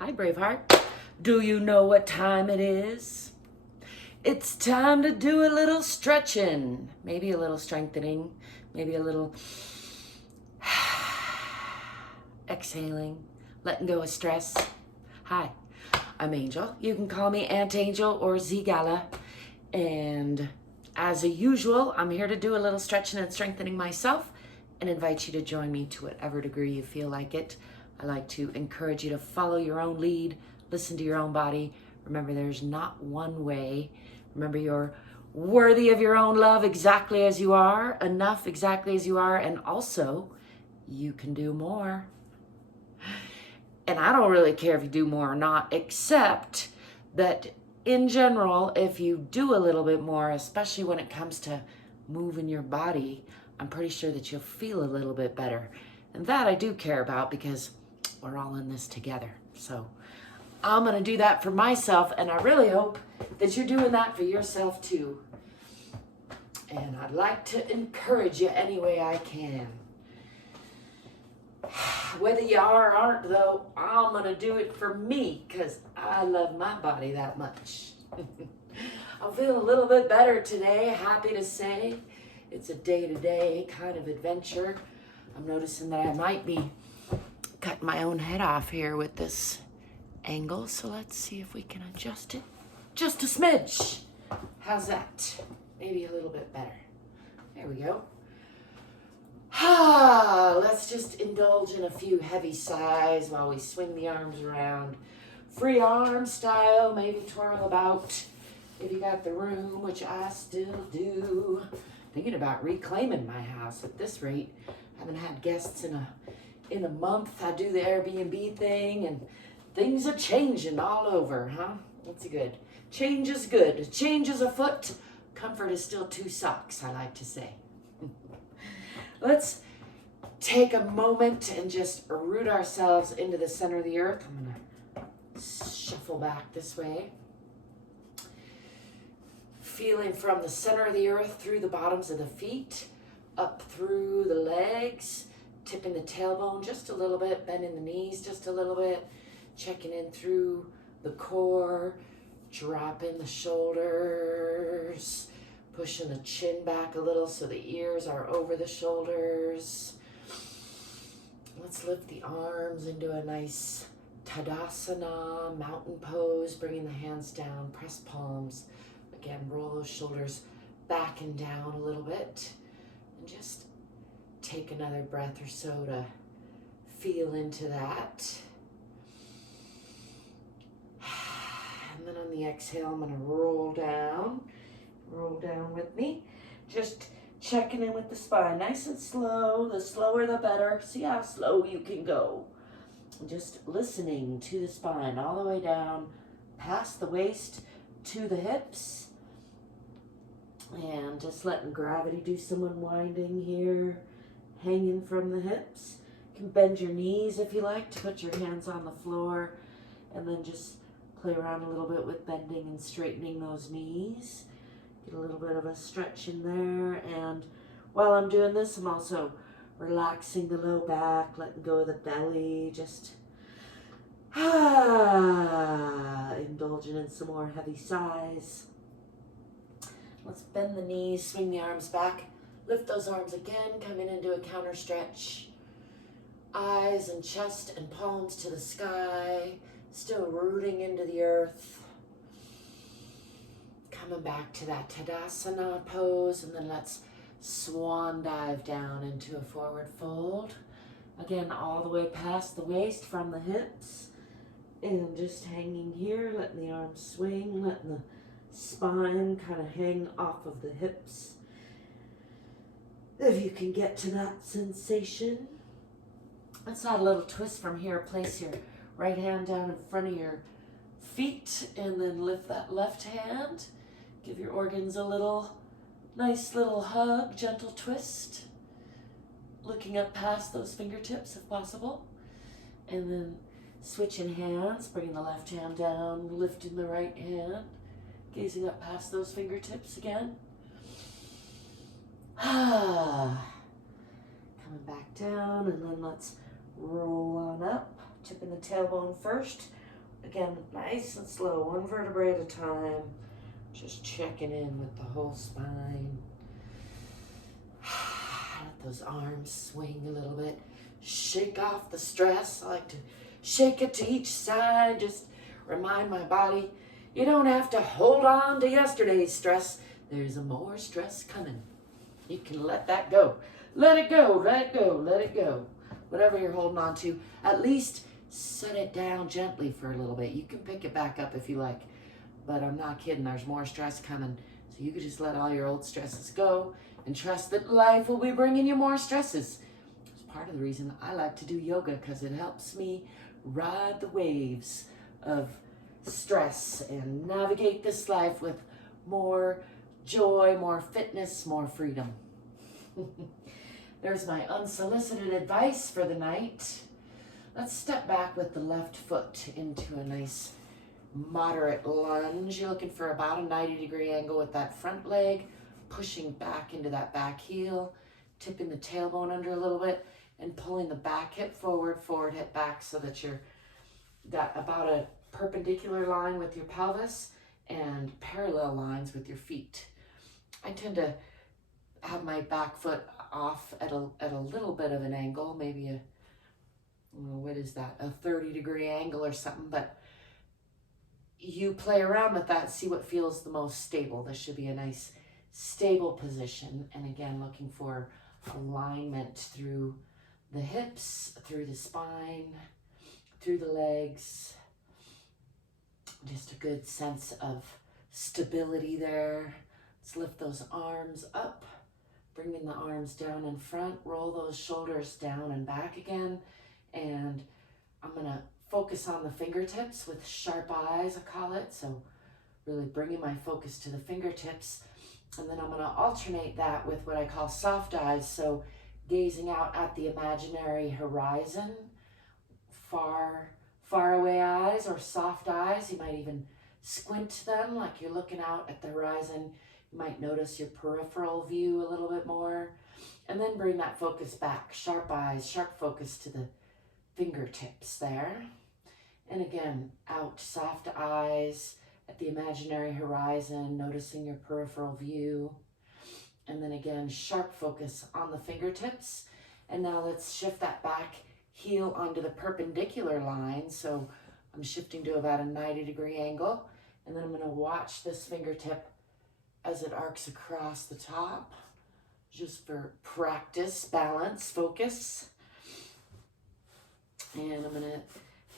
Hi, Braveheart. Do you know what time it is? It's time to do a little stretching, maybe a little strengthening, maybe a little exhaling, letting go of stress. Hi, I'm Angel. You can call me Aunt Angel or ZGALA. And as usual, I'm here to do a little stretching and strengthening myself and invite you to join me to whatever degree you feel like it. I like to encourage you to follow your own lead, listen to your own body. Remember, there's not one way. Remember, you're worthy of your own love exactly as you are, enough exactly as you are, and also you can do more. And I don't really care if you do more or not, except that in general, if you do a little bit more, especially when it comes to moving your body, I'm pretty sure that you'll feel a little bit better. And that I do care about because we're all in this together. So I'm going to do that for myself, and I really hope that you're doing that for yourself too. And I'd like to encourage you any way I can. Whether you are or aren't, though, I'm going to do it for me because I love my body that much. I'm feeling a little bit better today, happy to say. It's a day-to-day kind of adventure. I'm noticing that I might be cutting my own head off here with this angle, so let's see if we can adjust it just a smidge. How's that? Maybe a little bit better. There we go. Let's just indulge in a few heavy sighs while we swing the arms around. Free arm style, maybe twirl about if you got the room, which I still do. Thinking about reclaiming my house at this rate. Haven't had guests in a month. I do the Airbnb thing and things are changing all over, huh? That's good. Change is good. Change is afoot. Comfort is still 2 socks, I like to say. Let's take a moment and just root ourselves into the center of the earth. I'm going to shuffle back this way. Feeling from the center of the earth through the bottoms of the feet, up through the legs, tipping the tailbone just a little bit, bending the knees just a little bit, checking in through the core, dropping the shoulders, pushing the chin back a little so the ears are over the shoulders. Let's lift the arms into a nice Tadasana, mountain pose, bringing the hands down, press palms. Again, roll those shoulders back and down a little bit. And just take another breath or so to feel into that. And then on the exhale, I'm going to roll down. Roll down with me. Just checking in with the spine. Nice and slow. The slower the better. See how slow you can go. Just listening to the spine all the way down past the waist to the hips. And just letting gravity do some unwinding here. Hanging from the hips. You can bend your knees if you like to put your hands on the floor. And then just play around a little bit with bending and straightening those knees. Get a little bit of a stretch in there, and while I'm doing this, I'm also relaxing the low back, letting go of the belly, just indulging in some more heavy sighs. Let's bend the knees, swing the arms back, lift those arms again, coming into a counter stretch. Eyes and chest and palms to the sky, still rooting into the earth. Coming back to that Tadasana pose, and then let's swan dive down into a forward fold. Again, all the way past the waist from the hips. And just hanging here, letting the arms swing, letting the spine kind of hang off of the hips. If you can get to that sensation. Let's add a little twist from here. Place your right hand down in front of your feet, and then lift that left hand. Give your organs a nice little hug, gentle twist. Looking up past those fingertips if possible. And then switching hands, bringing the left hand down, lifting the right hand. Gazing up past those fingertips again. Coming back down, and then let's roll on up. Tipping the tailbone first. Again, nice and slow, one vertebrae at a time. Just checking in with the whole spine. Let those arms swing a little bit. Shake off the stress. I like to shake it to each side. Just remind my body, you don't have to hold on to yesterday's stress. There's more stress coming. You can let that go. Let it go, let it go, let it go. Whatever you're holding on to, at least set it down gently for a little bit. You can pick it back up if you like, but I'm not kidding. There's more stress coming. So you can just let all your old stresses go and trust that life will be bringing you more stresses. It's part of the reason I like to do yoga, because it helps me ride the waves of stress and navigate this life with more joy, more fitness, more freedom. There's my unsolicited advice for the night. Let's step back with the left foot into a nice moderate lunge. You're looking for about a 90-degree angle with that front leg, pushing back into that back heel, tipping the tailbone under a little bit, and pulling the back hip forward, forward hip back, so that you're got about a perpendicular line with your pelvis and parallel lines with your feet. I tend to have my back foot off at a little bit of an angle, maybe a, what is that, a 30-degree angle or something, but you play around with that, see what feels the most stable. This should be a nice stable position. And again, looking for alignment through the hips, through the spine, through the legs. Just a good sense of stability there. Let's lift those arms up, bringing the arms down in front, roll those shoulders down and back again. And I'm gonna focus on the fingertips with sharp eyes, I call it. So really bringing my focus to the fingertips. And then I'm gonna alternate that with what I call soft eyes. So gazing out at the imaginary horizon, far away eyes or soft eyes. You might even squint them like you're looking out at the horizon. You might notice your peripheral view a little bit more. And then bring that focus back, sharp eyes, sharp focus to the fingertips there. And again, out, soft eyes at the imaginary horizon, noticing your peripheral view. And then again, sharp focus on the fingertips. And now let's shift that back heel onto the perpendicular line. So I'm shifting to about a 90-degree angle. And then I'm going to watch this fingertip as it arcs across the top, just for practice, balance, focus. And I'm going to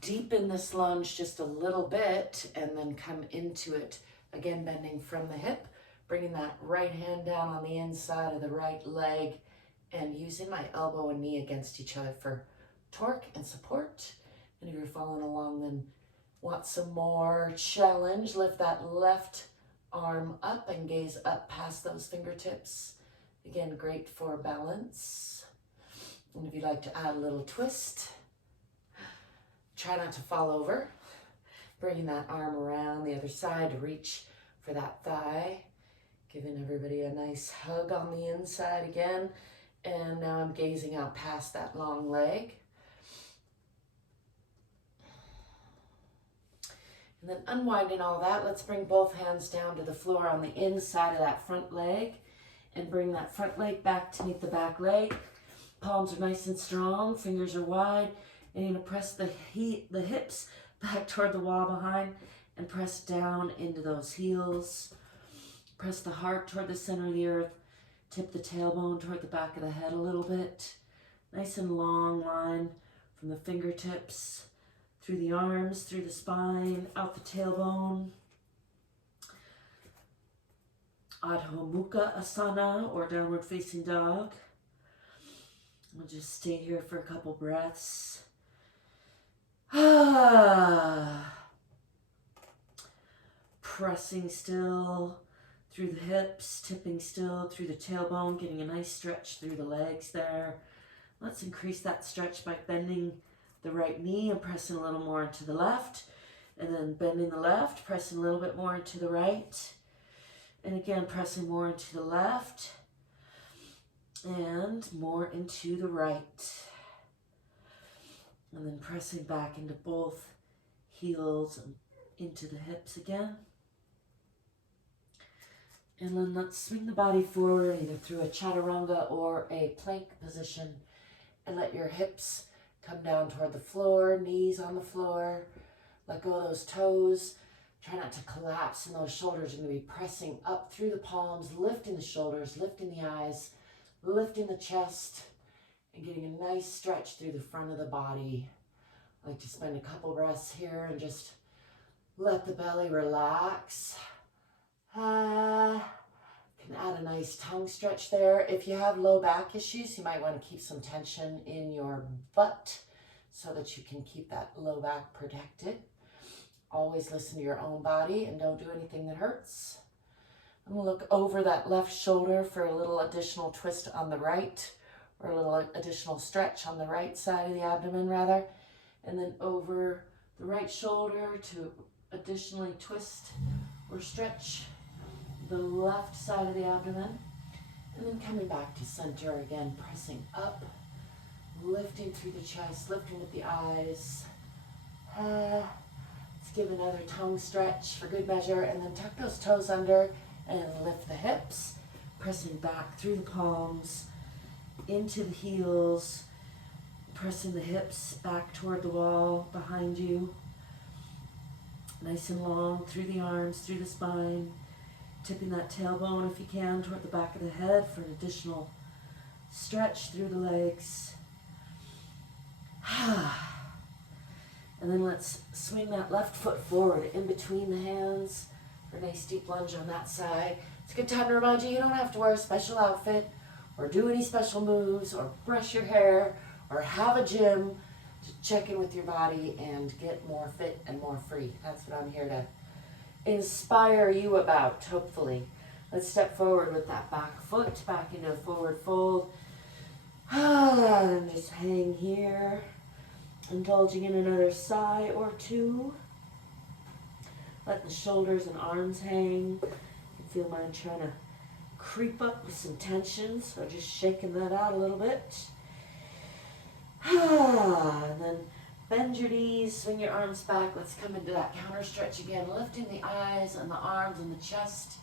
deepen this lunge just a little bit and then come into it. Again, bending from the hip, bringing that right hand down on the inside of the right leg and using my elbow and knee against each other for torque and support. And if you're following along, then want some more challenge, lift that left arm up and gaze up past those fingertips. Again, great for balance. And if you'd like to add a little twist, try not to fall over. Bringing that arm around the other side to reach for that thigh. Giving everybody a nice hug on the inside again. And now I'm gazing out past that long leg. And then unwinding all that, let's bring both hands down to the floor on the inside of that front leg. And bring that front leg back to meet the back leg. Palms are nice and strong, fingers are wide. And you're going to press the hips back toward the wall behind and press down into those heels. Press the heart toward the center of the earth. Tip the tailbone toward the back of the head a little bit. Nice and long line from the fingertips, through the arms, through the spine, out the tailbone. Adho Mukha Asana, or downward facing dog. We'll just stay here for a couple breaths. Pressing still through the hips, tipping still through the tailbone, getting a nice stretch through the legs there. Let's increase that stretch by bending the right knee and pressing a little more into the left. And then bending the left, pressing a little bit more into the right. And again, pressing more into the left and more into the right. And then pressing back into both heels and into the hips again. And then let's swing the body forward either through a chaturanga or a plank position, and let your hips come down toward the floor, knees on the floor. Let go of those toes. Try not to collapse, and those shoulders are going to be pressing up through the palms, lifting the shoulders, lifting the eyes, lifting the chest, and getting a nice stretch through the front of the body. I like to spend a couple breaths here and just let the belly relax. Can add a nice tongue stretch there. If you have low back issues, you might want to keep some tension in your butt so that you can keep that low back protected. Always listen to your own body and don't do anything that hurts. I'm going to look over that left shoulder for a little additional twist on the right, or a little additional stretch on the right side of the abdomen rather, and then over the right shoulder to additionally twist or stretch the left side of the abdomen, and then coming back to center again, pressing up, lifting through the chest, lifting with the eyes. Let's give another tongue stretch for good measure, and then tuck those toes under and lift the hips, pressing back through the palms, into the heels, pressing the hips back toward the wall behind you. Nice and long through the arms, through the spine, tipping that tailbone if you can toward the back of the head for an additional stretch through the legs. And then let's swing that left foot forward in between the hands for a nice deep lunge on that side. It's a good time to remind you, you don't have to wear a special outfit or do any special moves or brush your hair or have a gym to check in with your body and get more fit and more free. That's what I'm here to inspire you about, hopefully. Let's step forward with that back foot back into a forward fold. And just hang here, indulging in another sigh or two. Let the shoulders and arms hang. You can feel mine trying to creep up with some tension, so just shaking that out a little bit. And then bend your knees, swing your arms back. Let's come into that counter stretch again, lifting the eyes and the arms and the chest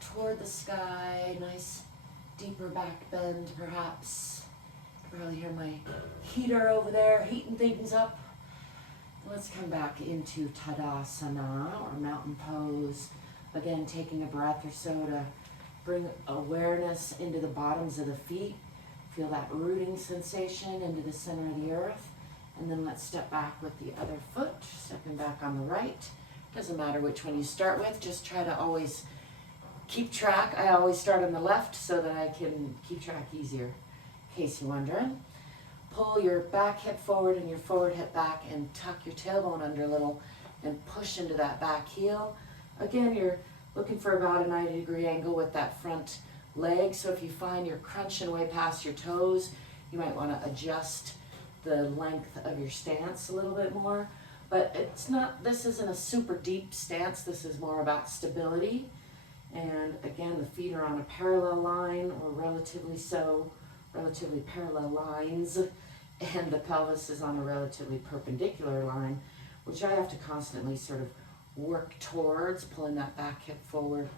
toward the sky. Nice deeper back bend, perhaps. You can probably hear my heater over there heating things up. Let's come back into Tadasana, or mountain pose. Again, taking a breath or so to bring awareness into the bottoms of the feet. Feel that rooting sensation into the center of the earth. And then let's step back with the other foot, stepping back on the right. Doesn't matter which one you start with, just try to always keep track. I always start on the left so that I can keep track easier, in case you're wondering. Pull your back hip forward and your forward hip back and tuck your tailbone under a little and push into that back heel. Again, you're looking for about a 90-degree angle with that front leg, so if you find you're crunching way past your toes, you might want to adjust the length of your stance a little bit more. But it's not, this isn't a super deep stance, this is more about stability. And again, the feet are on a parallel line, or relatively parallel lines, and the pelvis is on a relatively perpendicular line, which I have to constantly sort of work towards, pulling that back hip forward,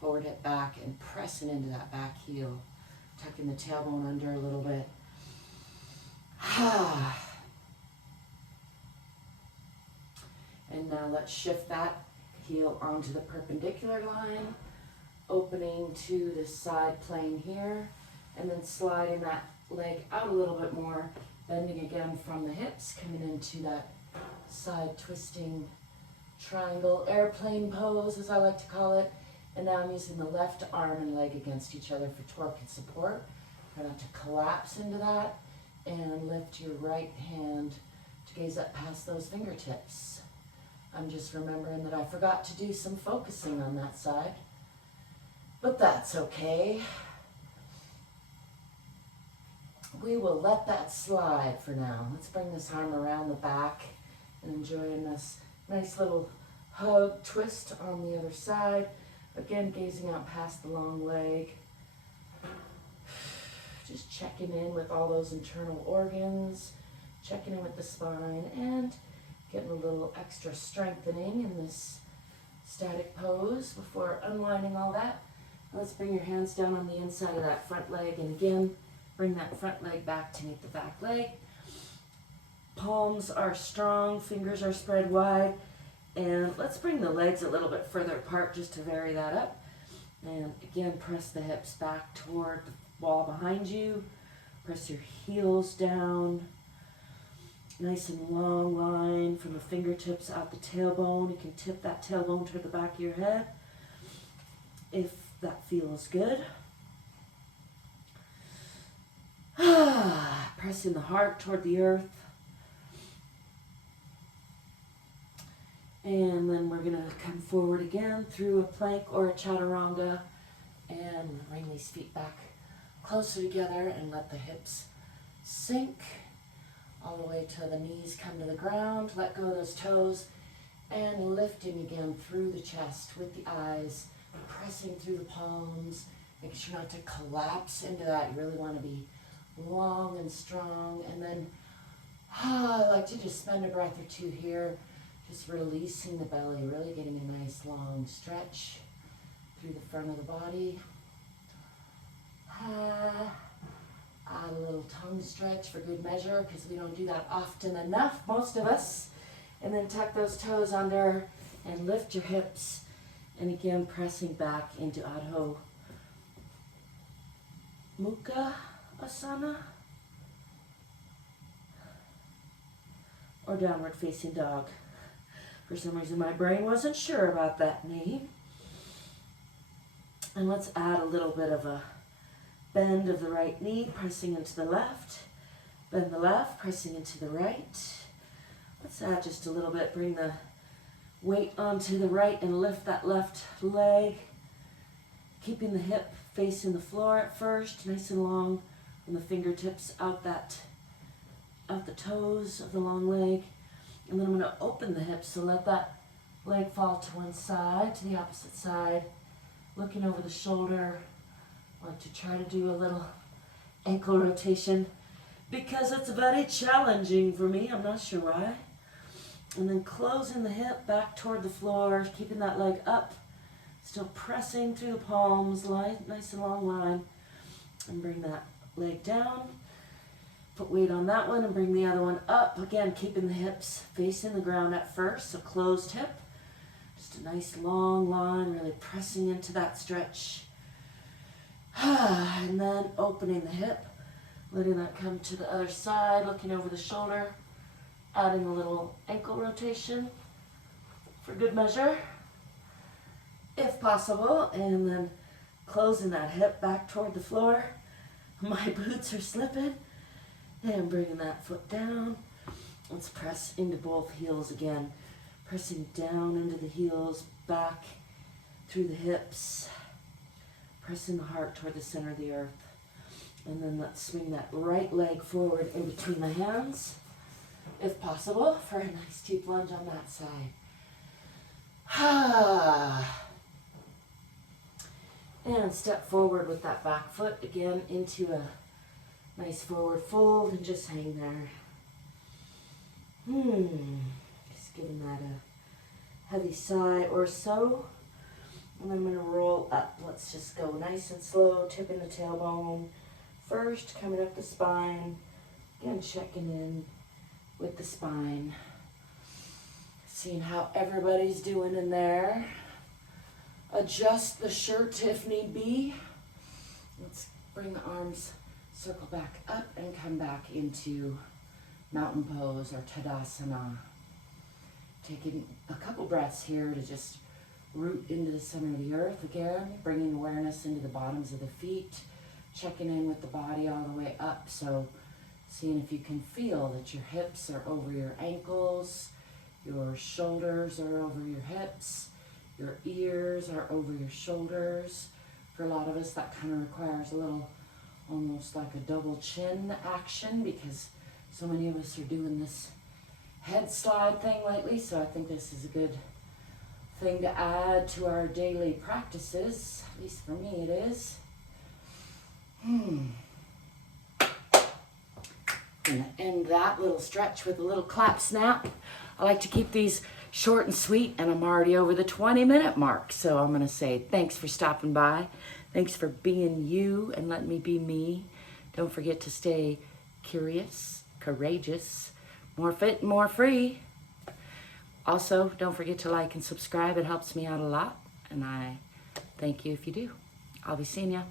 forward hip back, and pressing into that back heel, tucking the tailbone under a little bit. And now let's shift that heel onto the perpendicular line, opening to the side plane here, and then sliding that leg out a little bit more, bending again from the hips, coming into that side twisting triangle airplane pose, as I like to call it. And now I'm using the left arm and leg against each other for torque and support. Try not to collapse into that, and lift your right hand to gaze up past those fingertips. I'm just remembering that I forgot to do some focusing on that side, but that's okay. We will let that slide for now. Let's bring this arm around the back and enjoying this nice little hug twist on the other side. Again, gazing out past the long leg. Just checking in with all those internal organs, checking in with the spine, and Getting a little extra strengthening in this static pose before unwinding all that. Let's bring your hands down on the inside of that front leg, and again, bring that front leg back to meet the back leg. Palms are strong, fingers are spread wide, and let's bring the legs a little bit further apart just to vary that up. And again, press the hips back toward the wall behind you. Press your heels down. Nice and long line from the fingertips out the tailbone. You can tip that tailbone toward the back of your head if that feels good. Pressing the heart toward the earth. And then we're going to come forward again through a plank or a chaturanga and bring these feet back closer together and let the hips sink all the way till the knees come to the ground. Let go of those toes and lifting again through the chest with the eyes, pressing through the palms, making sure not to collapse into that. You really want to be long and strong. And then I like to just spend a breath or two here, just releasing the belly, really getting a nice long stretch through the front of the body. Add a little tongue stretch for good measure, because we don't do that often enough, most of us. And then tuck those toes under and lift your hips. And again, pressing back into Adho Mukha Asana or downward facing dog. For some reason, my brain wasn't sure about that name. And let's add a little bit of a bend of the right knee, pressing into the left. Bend the left, pressing into the right. Let's add just a little bit. Bring the weight onto the right and lift that left leg. Keeping the hip facing the floor at first, nice and long, from the fingertips out the toes of the long leg. And then I'm going to open the hips, so let that leg fall to one side, to the opposite side, looking over the shoulder. I like to try to do a little ankle rotation because it's very challenging for me. I'm not sure why. And then closing the hip back toward the floor, keeping that leg up, still pressing through the palms, nice and long line. And bring that leg down. Put weight on that one and bring the other one up. Again, keeping the hips facing the ground at first, so closed hip. Just a nice long line, really pressing into that stretch. And then opening the hip, letting that come to the other side, looking over the shoulder, adding a little ankle rotation for good measure, if possible, and then closing that hip back toward the floor. My boots are slipping. And bringing that foot down. Let's press into both heels again. Pressing down into the heels, back through the hips. Pressing the heart toward the center of the earth. And then let's swing that right leg forward in between the hands, if possible, for a nice deep lunge on that side. And step forward with that back foot again into a nice forward fold and just hang there. Just giving that a heavy sigh or so. And I'm going to roll up. Let's just go nice and slow, tipping the tailbone first, coming up the spine. Again, checking in with the spine. Seeing how everybody's doing in there. Adjust the shirt if need be. Let's bring the arms, circle back up and come back into mountain pose or Tadasana. Taking a couple breaths here to just root into the center of the earth again, bringing awareness into the bottoms of the feet, checking in with the body all the way up. So seeing if you can feel that your hips are over your ankles, your shoulders are over your hips, your ears are over your shoulders. For a lot of us, that kind of requires a little, almost like a double chin action, because so many of us are doing this head slide thing lately. So I think this is a good thing to add to our daily practices. At least for me it is. I'm gonna end that little stretch with a little clap snap I like to keep these short and sweet, and I'm already over the 20-minute mark. So I'm going to say thanks for stopping by. Thanks for being you and letting me be me. Don't forget to stay curious, courageous, more fit, more free. Also, don't forget to like and subscribe. It helps me out a lot, and I thank you if you do. I'll be seeing ya.